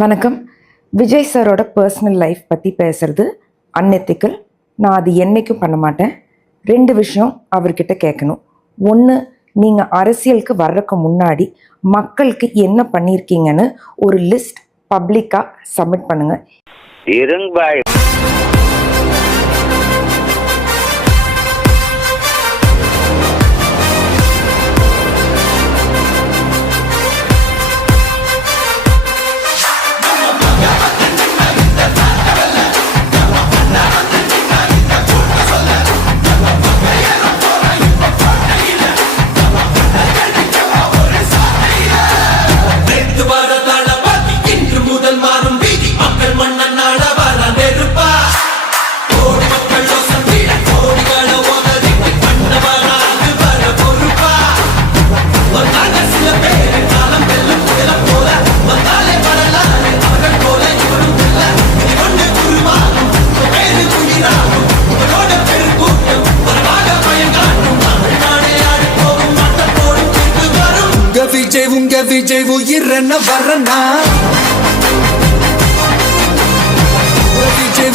வணக்கம். விஜய் சாரோட personal life பற்றி பேசுறது அன்எத்திக்கல். நான் அது என்றைக்கும் பண்ண மாட்டேன். 2 விஷயம் அவர்கிட்ட கேட்கணும். ஒன்று, நீங்கள் அரசியலுக்கு வர்றதுக்கு முன்னாடி மக்களுக்கு என்ன பண்ணியிருக்கீங்கன்னு ஒரு லிஸ்ட் பப்ளிக்காக சப்மிட் பண்ணுங்கள். உங்க விஜய் உயிர் என்ன வரனா விஜய்